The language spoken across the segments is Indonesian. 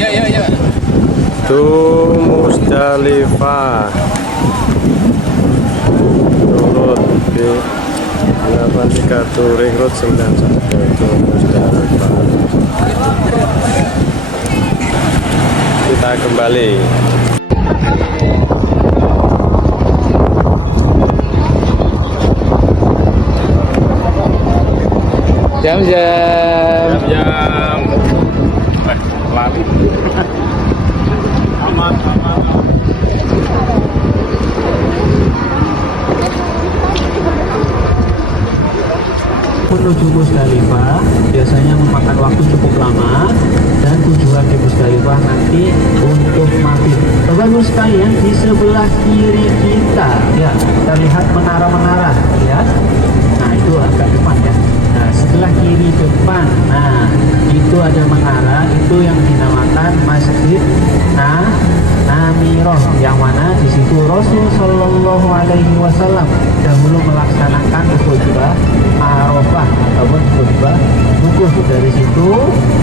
To Musdalifah. Turut di 83 Ring Road 91 to Musdalifah. Kita kembali. Jam-jam. Lari. Aman. Menuju Musdalifah biasanya memakan waktu cukup lama, dan tujuan di Musdalifah nanti untuk maghrib. Bapak Ibu sekalian, di sebelah kiri kita ya terlihat menara-menara ya. Nah itu agak depan ya. Nah sebelah kiri depan, nah itu ada menara, itu yang dinamakan Masjid Namiroh, yang mana di situ Rasul Shallallahu Alaihi Wasallam dahulu melaksanakan khutbah Arafah ataupun khutbah wukuf. Dari situ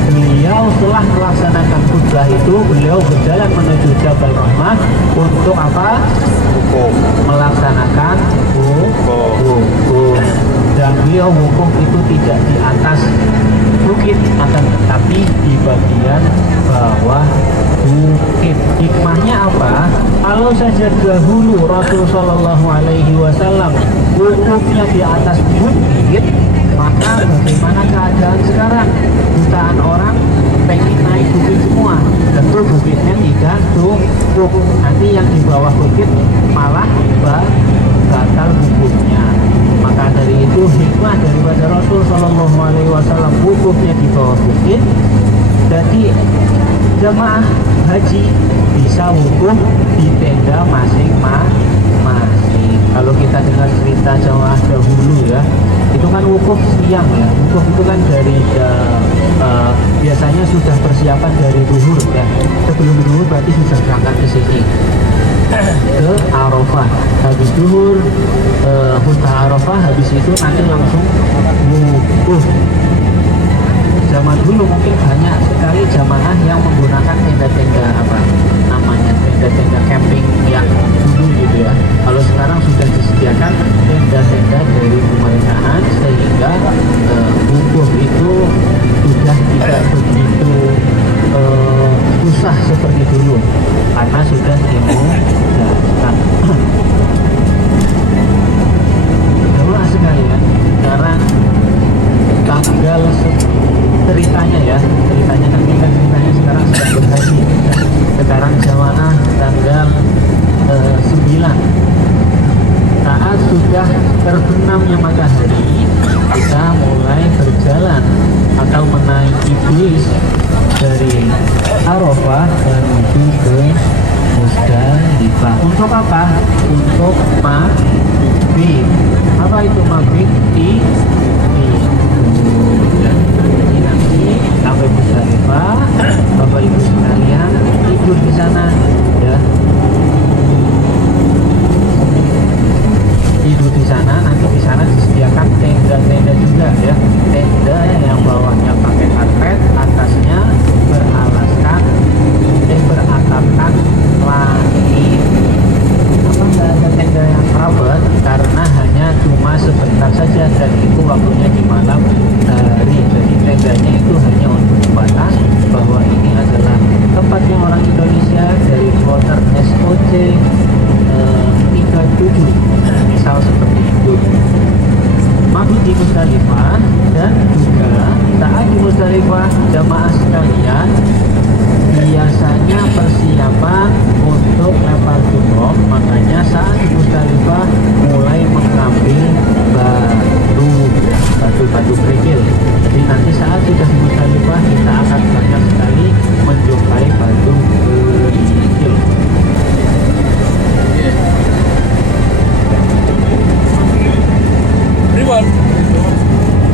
beliau setelah melaksanakan khutbah itu, beliau berjalan menuju Jabal Rahmah untuk apa? Wukuf. Melaksanakan wukuf. Dan beliau wukuf itu tidak di atas bukit, akan tetapi di bagian bawah bukit. Hikmahnya apa? Kalau saja dahulu Rasul Shallallahu Alaihi Wasallam wukufnya di atas bukit, maka bagaimana keadaan sekarang? Jutaan orang pengen naik bukit semua, tentu bukitnya tidak cukup. Nanti yang di bawah bukit malah batal wukufnya. Maka dari itu hikmah daripada Rasul Shallallahu Alaihi Wasallam wukufnya di bawah bukit. Jadi jemaah haji bisa wukuf di tenda masing-masing. Kalau kita dengar cerita jemaah dahulu ya, itu kan wukuf siang ya. Wukuf itu kan dari biasanya sudah persiapan dari zuhur ya. Sebelum zuhur berarti sudah berangkat ke sini ke Arafah. Habis zuhur khutbah Arafah, habis itu nanti langsung wukuf. Zaman dulu mungkin banyak sekali jamaah yang menggunakan tenda-tenda apa namanya, tenda-tenda camping yang dulu gitu ya. Kalau sekarang sudah disediakan tenda-tenda dari pemerintahan, sehingga wukuf itu sudah tidak begitu susah seperti dulu karena sudah dimudahkan. Jemaah sekalian, sekarang tanggal ceritanya kan kita ceritanya sekarang sedang berhaji. Sekarang jamaah tanggal 9, saat sudah terbenamnya matahari, kita mulai berjalan atau menaiki bis dari Arafah menuju ke Musdalifah. Untuk apa? Untuk maghrib. Apa itu maghrib? Jadi nanti sampai Musdalifah, Bapak Ibu sekalian tidur di sana ya. Tidur di sana, nanti di sana disediakan tenda-tenda juga ya. Tenda yang bawahnya pakai karpet, atasnya beratapkan langit. Apa nggak ada tenda yang kerabat? Karena hanya cuma sebentar saja, dan itu waktunya di malam hari. Jadi tendanya itu hanya untuk membatas bahwa ini adalah tempatnya orang Indonesia dari kloter SOC 37, misal seperti itu. Maghrib di Musdalifah, dan juga saat di Musdalifah jamaah sekalian biasanya persiapan untuk lempar jumroh. Makanya saat di Musdalifah mulai mengambil batu kerikil. Jadi nanti saat sudah di Musdalifah kita akan banyak sekali menjumpai batu kerikil. Ribuan.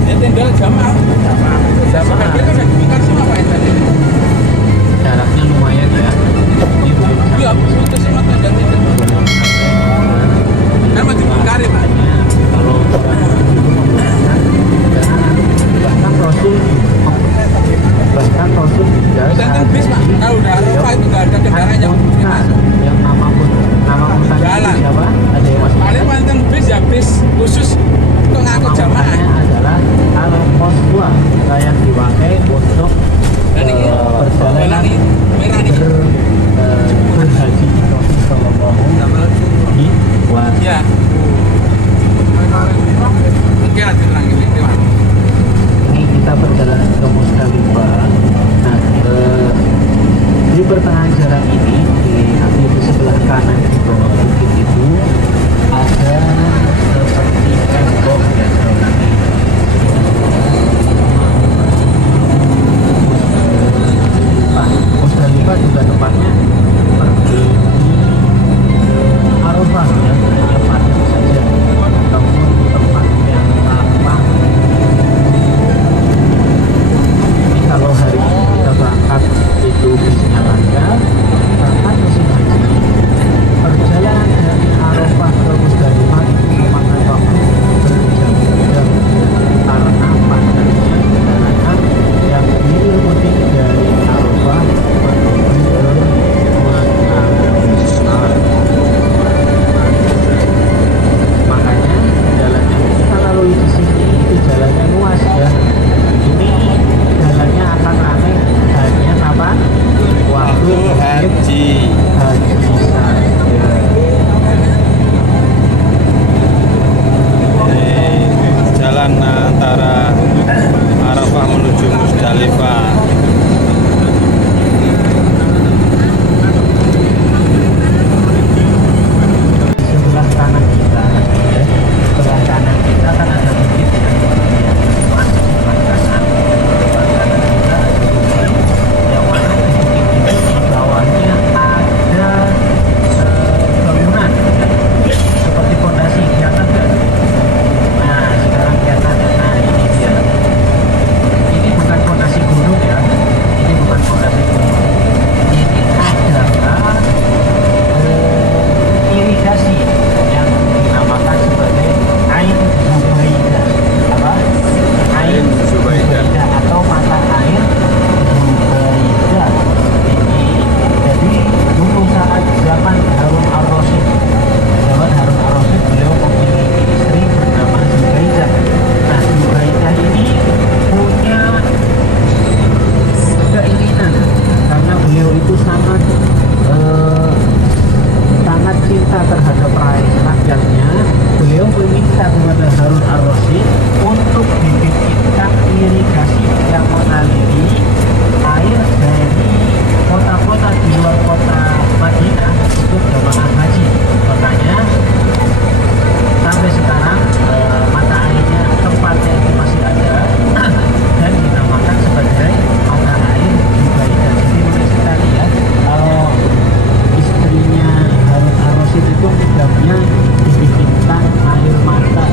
Ini tenda jamaah. Jamaah. Itu udah dikomunikasi apa itu? pertengahan jalan ini, di sebelah kanan di bawah bukit itu ada seperti tembok ya seperti Musdalifah juga tempatnya seperti Arafah ya, yang padat saja, namun tempat yang lapang. Ini kalau hari ini kita berangkat itu bisnya lancar, berangkat musim haji, perjalanan dari Arafah ke Musdalifah itu memakan waktu berjam-jam karena padatnya kendaraan yang hilir mudik dari Arafah menuju ke Musdalifah. Makanya jalan yang kita lalui di sini itu jalannya luas ya. Ini jalannya akan ramai hanya kapan? Waktu haji. haji saja. Jalan antara Arafah menuju Musdalifah. Sebelah kanan kita ya. Sebelah kanan kita kan ada bukit ya. Mas, sebelah kanan. Sebelah kanan kita ada bukit. Yang mana di bukit itu di bawahnya ada bangunan ya. Seperti fondasi, kelihatan nggak? Nah, sekarang kelihatan. Nah, ini dia. Ini bukan fondasi gunung ya. Ini bukan fondasi gunung. Ini adalah irigasi yang dinamakan sebagai Ain Zubaidah. Apa? Ain Zubaidah. atau mata air Zubaidah. Ini jadi dulu saat zaman Harun Ar-Rasyid, beliau memiliki istri bernama Zubaidah. Nah, Zubaidah ini punya keinginan karena beliau itu sangat cinta terhadap rakyatnya. Beliau meminta kepada Harun Ar-Rasyid untuk dibikinkan irigasi yang mengaliri air dari kota-kota di luar kota Madinah untuk jamaah haji. Makanya sampai sekarang mata airnya tempatnya itu masih ada dan dinamakan sebagai mata air Zubaidah. Jadi menarik sekali ya, kalau istrinya Harun Ar-Rasyid itu hidupnya dibikinkan air mata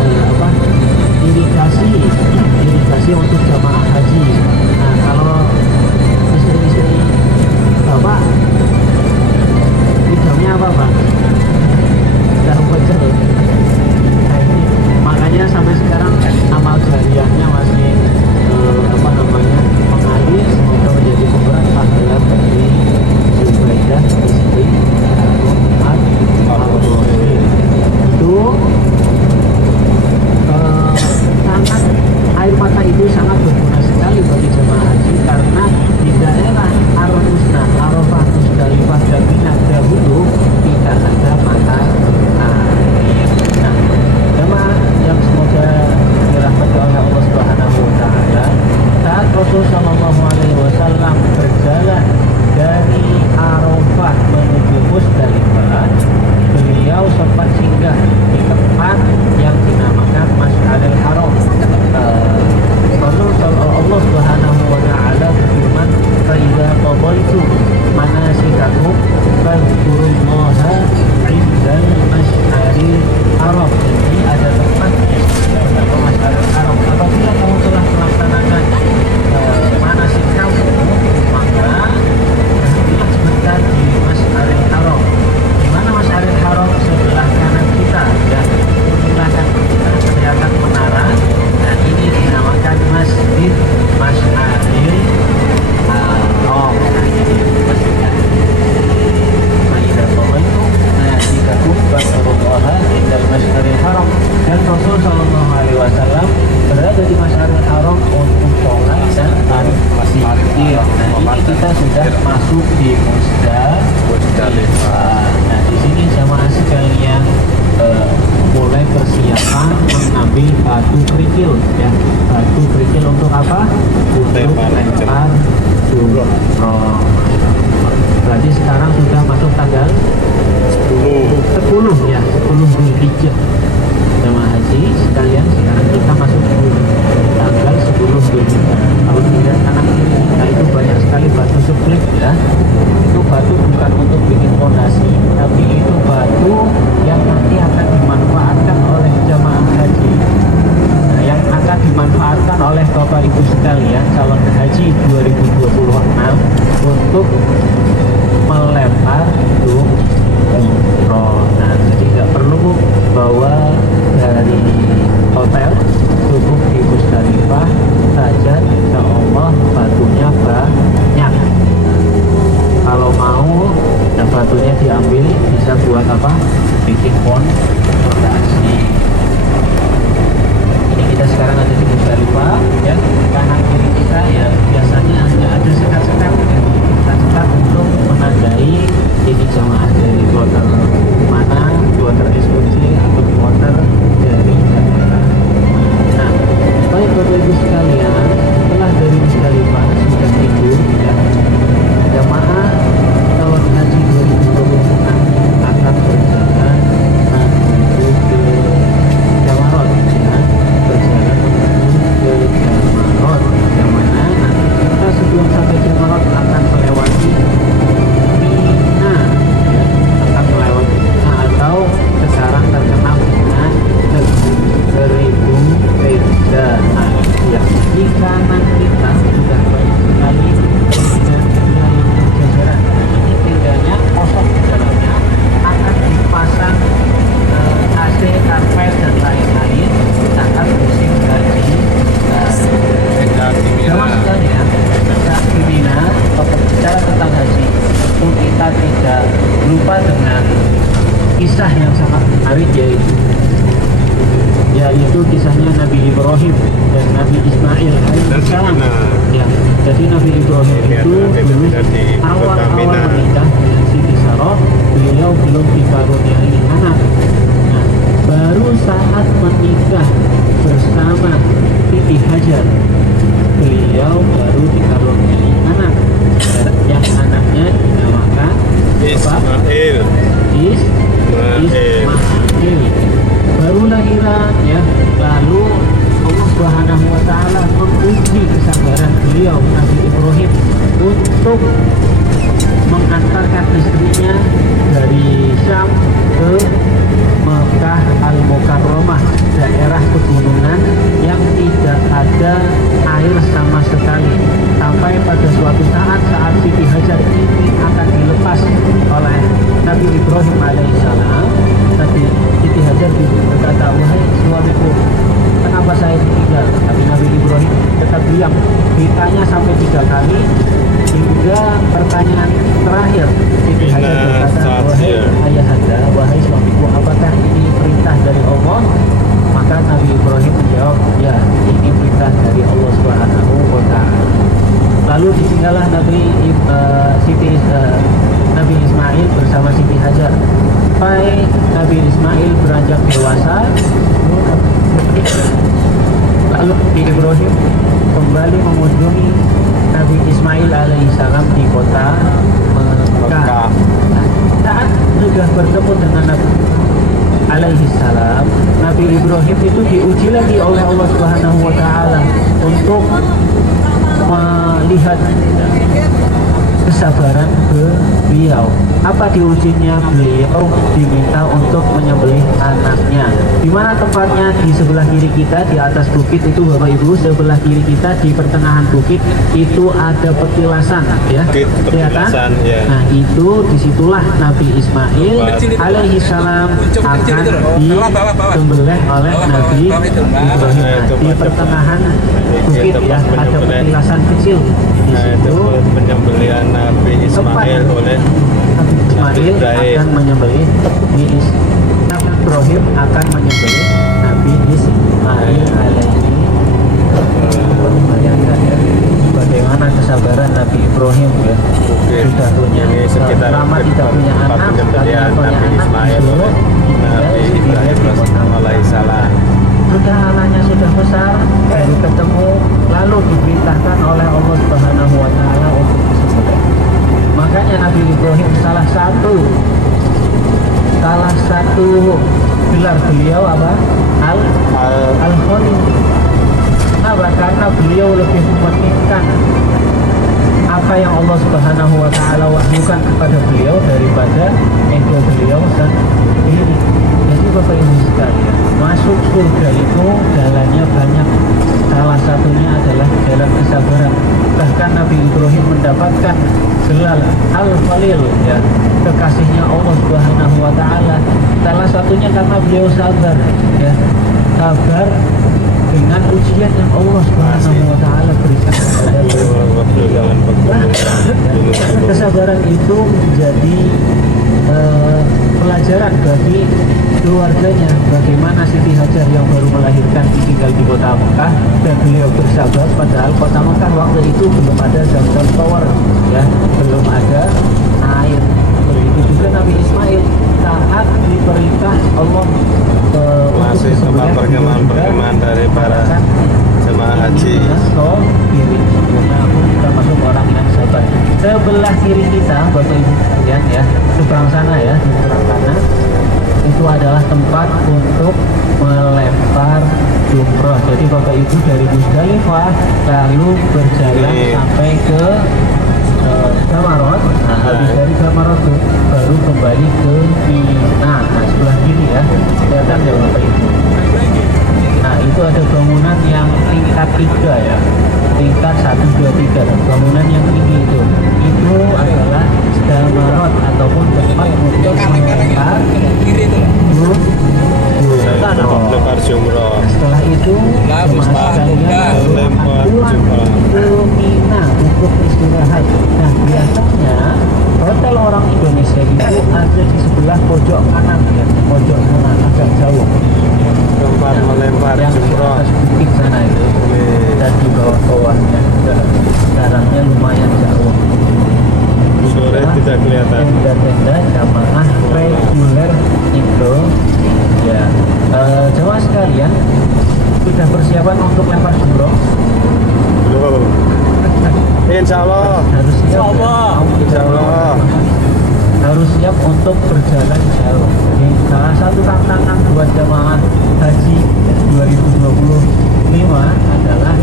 irigasi untuk jamaah haji. Nah, kalau istri-istri bapak hidupnya apa Pak? Jarum pecel. Nah, ini makanya sampai sekarang amal jariahnya masih mengalir. Semoga menjadi pemberat pahala bagi Zubaidah istri Harun Ar-Rasyid. Itu sangat, air mata itu sangat berguna sekali bagi jemaah haji karena di daerah Arafah, Musdalifah dan Mina dahulu tidak ada mata air. Nah, jemaah yang semoga dirahmati oleh Allah Subhanahu wa taala, saat Rasul sallallahu alaihi wasallam berjalan dari Arafah menuju Musdalifah, beliau sempat singgah di tempat yang dinamakan Mas'aril Haram. Rasul Allah Subhanahu wa taala berfirman, "Fa idza qadaytum manasikakum fadhkurullaha 'indal Mas'aril Haram." Ini ada tempat bernama Mas'aril Haram. Apabila kamu telah melaksanakan manasik kamu, maka berhentilah sebentar di Mas'aril Haram. Di mana Mas'aril Haram? Sebelah kanan kita ya. Sebelah kanan kita kelihatan menara. Nah, ini dinamakan Masjid Mas'aril Haram. Nah, ini masjidnya. Faidah itu manasikakum fadhkurullaha 'indal Mas'aril Haram. Dan Rasul sallallahu alaihi wasallam berada di Mas'aril Haram untuk sholat dan berzikir. Nah, ini kita sudah masuk di Musdalifah. Nah, di sini jamaah sekalian mulai persiapan mengambil batu kerikil ya. Batu kerikil untuk apa? Untuk lempar jumroh. batu bukan untuk bikin fondasi, tapi itu batu yang nanti akan dimanfaatkan oleh jamaah haji. Nah, yang akan dimanfaatkan oleh Bapak Ibu sekalian calon haji 2026 untuk melempar umroh. Nah, jadi nggak perlu bawa dari hotel, cukup di Musdalifah saja, insya Allah batunya banyak. Kalau mau, ya batunya diambil, bisa buat apa? Bikin fondasi. Ini kita sekarang ada di Musdalifah, ya. Kanan kiri kita ya biasanya hanya ada sekat-sekat, sekat untuk menandai ini jamaah dari kloter mana, kloter SPC atau kloter dari daerah. Nah, baik Bapak Ibu sekalian, setelah dari Musdalifah sudah tidur, ya, jamaah calon haji 2026 akan berjalan menuju ke Jamarot, ya, berjalan menuju ke Jamarot, yang mana nanti kita sebelum sampai Jamarot akan melewati Mina, ya, akan melewati Mina atau sekarang terkenal dengan Seribu Teja. Nah, ya, di kanan kita sudah banyak sekali dan wilayah jajaran. Ini tendanya kosong di dalamnya, akan dipasang AC, karpet dan lain-lain saat musim haji. Sama sekalian, saat di Mina, bicara tentang haji, tentu kita tidak lupa dengan kisah yang sangat menarik, yaitu kisahnya Nabi Ibrahim dan Nabi Ismail alaihissalam. Ya, jadi Nabi Ibrahim itu dulu awal-awal menikah dengan Siti Sarah, beliau belum dikaruniai anak. Nah, baru saat menikah bersama Siti Hajar, beliau baru dikaruniai anak, yang anaknya dinamakan Ismail. Ismail. Baru lahiran, ya, lalu Allah Subhanahu wa Ta'ala menguji kesabaran beliau Nabi Ibrahim untuk mengantarkan istrinya dari Syam ke Mekah Al-Mukarramah, daerah pegunungan yang tidak ada air sama sekali, sampai pada suatu saat Siti Hajar ini akan dilepas oleh Nabi Ibrahim alaihissalam. Tadi Siti Hajar berkata, wahai suamiku, kenapa saya ditinggal? Tapi Nabi Ibrahim tetap diam. Ditanya sampai 3 kali, hingga pertanyaan terakhir Siti Hajar berkata, wahai ayahanda, wahai suamiku, apakah ini perintah dari Allah? Maka Nabi Ibrahim menjawab, ya, ini perintah dari Allah Subhanahu wa Ta'ala. Lalu ditinggallah Nabi Ismail bersama Siti Hajar. Sampai Nabi Ismail beranjak dewasa, lalu Nabi Ibrahim kembali mengunjungi Nabi Ismail alaihissalam di kota Mekah. Nah, saat sudah bertemu dengan Nabi alaihissalam, Nabi Ibrahim itu diuji lagi oleh Allah Subhanahu wa Ta'ala untuk melihat kesabaran beliau. Apa diujinya? Beliau diminta untuk menyembelih anaknya. Di mana tempatnya? Di sebelah kiri kita, di atas bukit itu, Bapak Ibu, sebelah kiri kita di pertengahan bukit itu ada petilasan, ya. Kelihatan? Ya. Nah, itu disitulah Nabi Ismail alaihissalam akan disembelih oleh Nabi Ibrahim. Di pertengahan bukit, ya, ada petilasan kecil. Di Nah, itu situ penyembelihan Nabi Ismail oleh Nabi Ismail akan menyembelih Nabi Ibrahim akan menyembelih Nabi Ismail alaihi. Bayangkan, ya, bagaimana kesabaran Nabi Ibrahim, ya. Sudah punya lama tidak punya anak, penyembelihan Nabi Ismail oleh Nabi Ibrahim alaihissalam. Sudah anaknya sudah besar, baru ketemu, lalu diperintahkan oleh Allah Subhanahu wa Ta'ala untuk disembelih. Makanya Nabi Ibrahim salah satu gelar beliau apa? Al-Khalil. Kenapa? Karena beliau lebih mementingkan apa yang Allah Subhanahu wa taala wahyukan kepada beliau daripada ego beliau sendiri. Jadi Bapak Ibu sekalian, masuk surga itu jalannya banyak. Salah satunya adalah jalan kesabaran. Bahkan Nabi Ibrahim mendapatkan gelar Al-Khalil, ya, kekasihnya Allah Subhanahu wa taala. Salah satunya karena beliau sabar, ya. Sabar dengan ujian yang Allah Subhanahu wa taala berikan kepada beliau. Waktu zaman Kesabaran itu menjadi pelajaran bagi keluarganya. Bagaimana Siti Hajar yang baru melahirkan tinggal di kota Mekah dan beliau bersabar, padahal kota Mekah waktu itu belum ada Zamzam Tower, ya, belum ada air. Begitu juga Nabi Ismail saat diperintah Allah masih tempat perkemahan dari para jemaah haji. Karena aku termasuk orang yang sabar. Sebelah kiri kita, Bapak Ibu sekalian, ya, seberang sana, ya, di seberang kanan itu adalah tempat untuk melempar jumroh. Jadi Bapak Ibu dari Musdalifah lalu berjalan sampai ke Jamarot. Nah, habis dari Jamarot baru kembali ke Mina. Nah, sebelah kiri, ya, kelihatan ya Bapak Ibu. Nah, itu ada bangunan yang tingkat 3, ya, tingkat 1, 2, 3. Bangunan yang tinggi itu adalah Jamarot ataupun tempat untuk melempar Lempar jumroh. Setelah itu jemaah sekalian Lempar jumroh ke Mina untuk istirahat. Nah, biasanya hotel orang Indonesia itu ada di sebelah pojok kanan, ya, pojok kanan agak jauh. Tempat melempar Yang di jumroh. atas bukit sana itu dan di bawah-bawahnya jaraknya lumayan jauh. Sore tidak kelihatan. Tenda-tenda jamaah reguler itu, ya. Jemaah sekalian, sudah persiapan untuk lempar jumroh? Belum. Insya Allah. Harus siap, ya? Insya Allah. Harus siap untuk berjalan jauh. Jadi salah satu tantangan buat jamaah haji 2025 adalah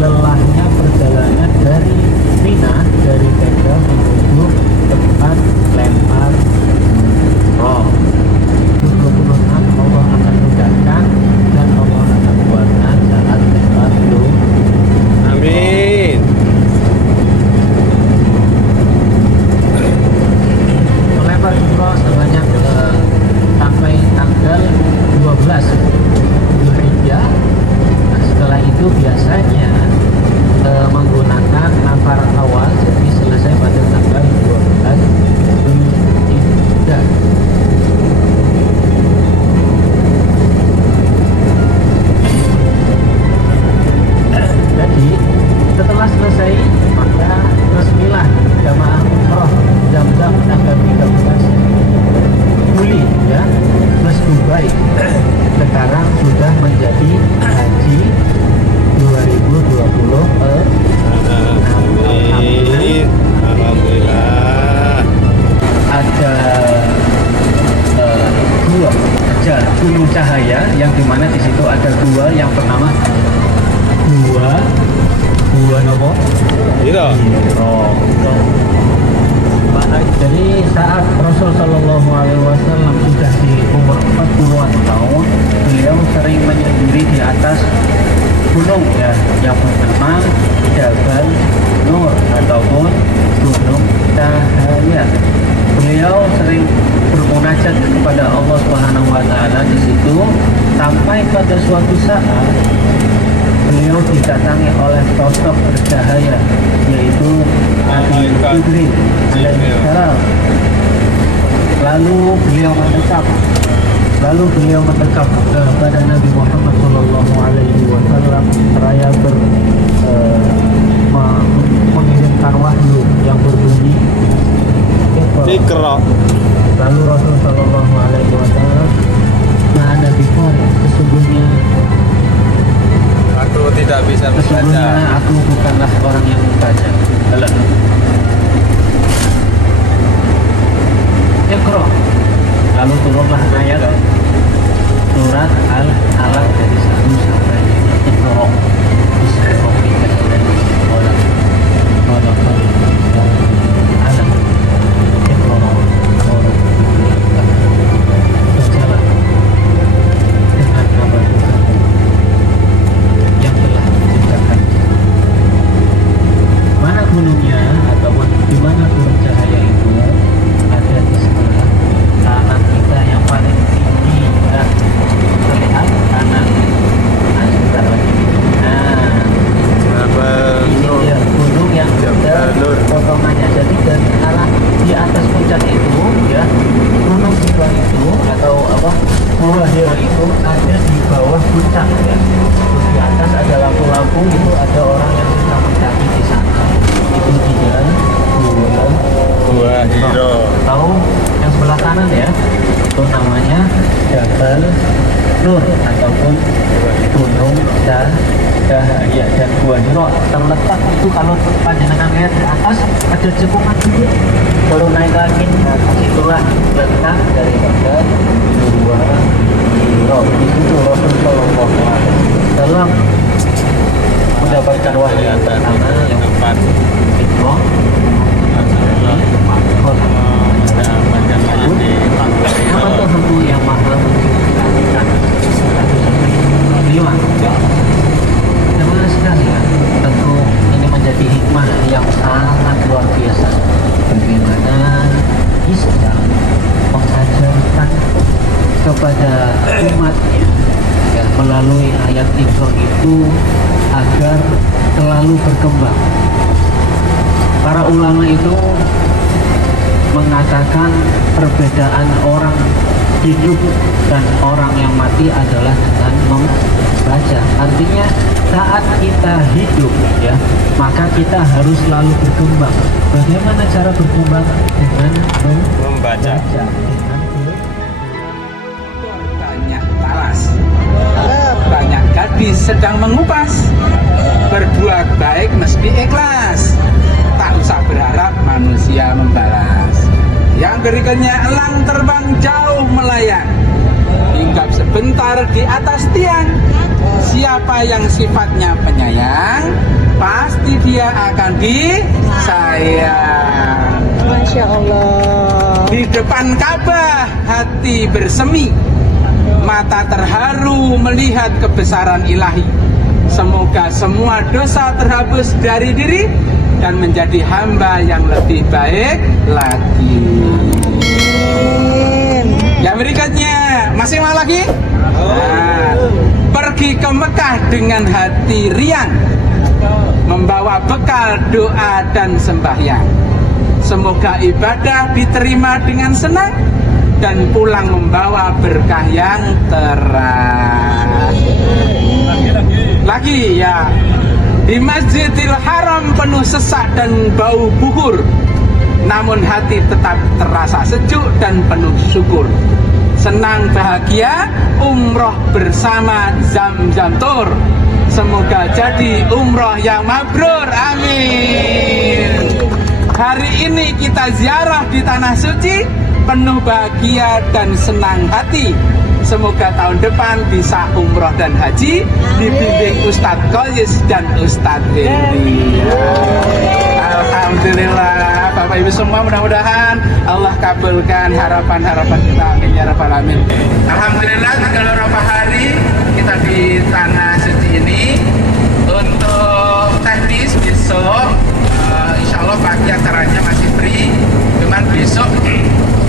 lelahnya perjalanan dari Mina, dari tenda menuju tempat lempar jumroh. 26 Allah akan mudahkan dan Allah akan buatkan saat lempar jumroh. Amin. Melempar jumroh sebanyak sampai tanggal 12 Zulhijjah. Nah, setelah itu biasanya menggunakan nafar awal, jadi selesai pada tanggal 12 Zulhijjah. Jadi setelah selesai maka resmilah jamaah umroh Zamzam tanggal 13 Juli, ya, plus Dubai sekarang sudah menjadi haji 2020. Amin. Alhamdulillah. Ada dua gunung cahaya yang dimana di situ ada dua, yang pertama dua nopo Gitu. Jadi saat Rasul Shallallahu Alaihi Wasallam sudah di umur 40-an tahun, beliau sering menyendiri di atas gunung, ya, yang bernama Jabal Nur ataupun Gunung Cahaya. Beliau sering bermunajat kepada Allah Subhanahu Wa Taala di situ, sampai pada suatu saat beliau didatangi oleh sosok bercahaya, yaitu Nabi Jibril alaihissalam. Lalu beliau mendekap kepada Nabi Muhammad Shallallahu Alaihi Wasallam seraya mengirimkan wahyu yang berbunyi Iqra. Lalu Rasul Shallallahu Alaihi Wasallam, nah Nabi sesungguhnya Aku tidak bisa sesungguhnya membaca. aku bukanlah orang yang membaca. Iqra. Lalu turunlah ayat surat Al-Alaq dari 1 sampai Iqra. Bismillahirrahmanirrahim. Jazirah. Tahu yang sebelah kanan ya, itu namanya Jabal Nur ataupun Gunung Cahaya. Dan Gua Hiro terletak itu kalau panjenengan lihat di atas ada cekungan dulu, baru naik lagi. Nah, itulah letak daripada Gua Hiro. Di situ Rasulullah dalam mendapatkan wahyu yang pertama yang depan Hikmah apa tuh yang mahal menciptakan 5 terima sekali ya. Tentu ini menjadi hikmah yang sangat luar biasa bagaimana Islam mengajarkan kepada umatnya ya, melalui ayat Iqra itu agar selalu berkembang. Para ulama itu mengatakan perbedaan orang hidup dan orang yang mati adalah dengan membaca. Artinya saat kita hidup ya, maka kita harus selalu berkembang. Bagaimana cara berkembang? Dengan membaca. Banyak talas, banyak gadis sedang mengupas. Berbuat baik mesti ikhlas, tak usah berharap manusia membalas. Yang berikutnya, elang terbang jauh melayang, hinggap sebentar di atas tiang. Siapa yang sifatnya penyayang, pasti dia akan disayang. Masya Allah. Di depan Ka'bah hati bersemi, mata terharu melihat kebesaran ilahi. Semoga semua dosa terhapus dari diri dan menjadi hamba yang lebih baik lagi. Yang berikutnya, masih mau lagi? Nah, pergi ke Mekah dengan hati riang, membawa bekal doa dan sembahyang. Semoga ibadah diterima dengan senang dan pulang membawa berkah yang terang. Lagi ya, di Masjidil Haram penuh sesak dan bau bukur, namun hati tetap terasa sejuk dan penuh syukur. Senang bahagia umroh bersama Zam-Zam Tour. Semoga jadi umroh yang mabrur, amin. Hari ini kita ziarah di tanah suci, penuh bahagia dan senang hati. Semoga tahun depan bisa umroh dan haji dibimbing Ustadz Qoyis dan Ustadz Dendi. Alhamdulillah, Bapak Ibu semua, mudah-mudahan Allah kabulkan harapan-harapan kita, amin ya rabbal alamin. Alhamdulillah, tanggal beberapa hari kita di tanah suci ini. Untuk teknis besok, insya Allah pagi acaranya masih free, cuman besok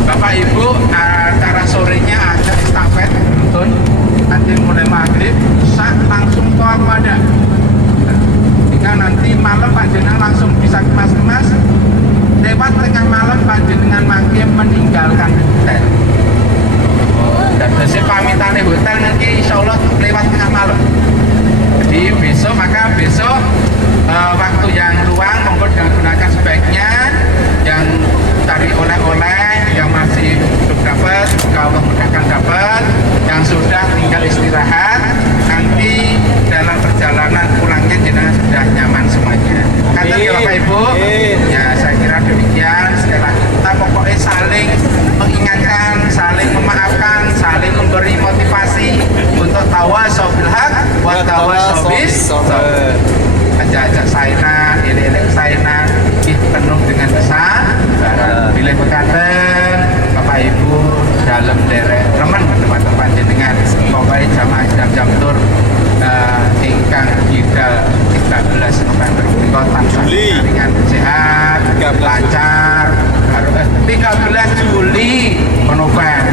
Bapak Ibu acara sorenya ada estafet betul, nanti mulai maghrib bisa langsung ke Armada. Jika nanti malam panjenengan langsung bisa kemas-kemas, lewat tengah malam panjenengan makin meninggalkan hotel. Dan hasil pamitannya hotel nanti insya Allah lewat tengah malam. Jadi besok, maka besok waktu yang luang monggo digunakan sebaiknya, yang cari oleh-oleh yang masih belum dapat, kalau mudahkan dapat, yang sudah tinggal istirahat, nanti dalam perjalanan pulangnya jenengan sudah nyaman semuanya. Kata Bapak Ibu, ya saya kira demikian. Sekali lagi kita pokoknya saling mengingatkan, saling memaafkan, saling memberi motivasi untuk tawasau bil haq wa tawasau bis sabr. Aja-aja saina, ilih-ilih saina, penuh dengan kesabaran. Bila berkatan, Bapak Ibu dalam derek remen teman-teman jenengan, pokoknya jamaah Zam-Zam Tour ingkang kidal 13 November menika tansah dengan sehat, lancar. 13 Juli November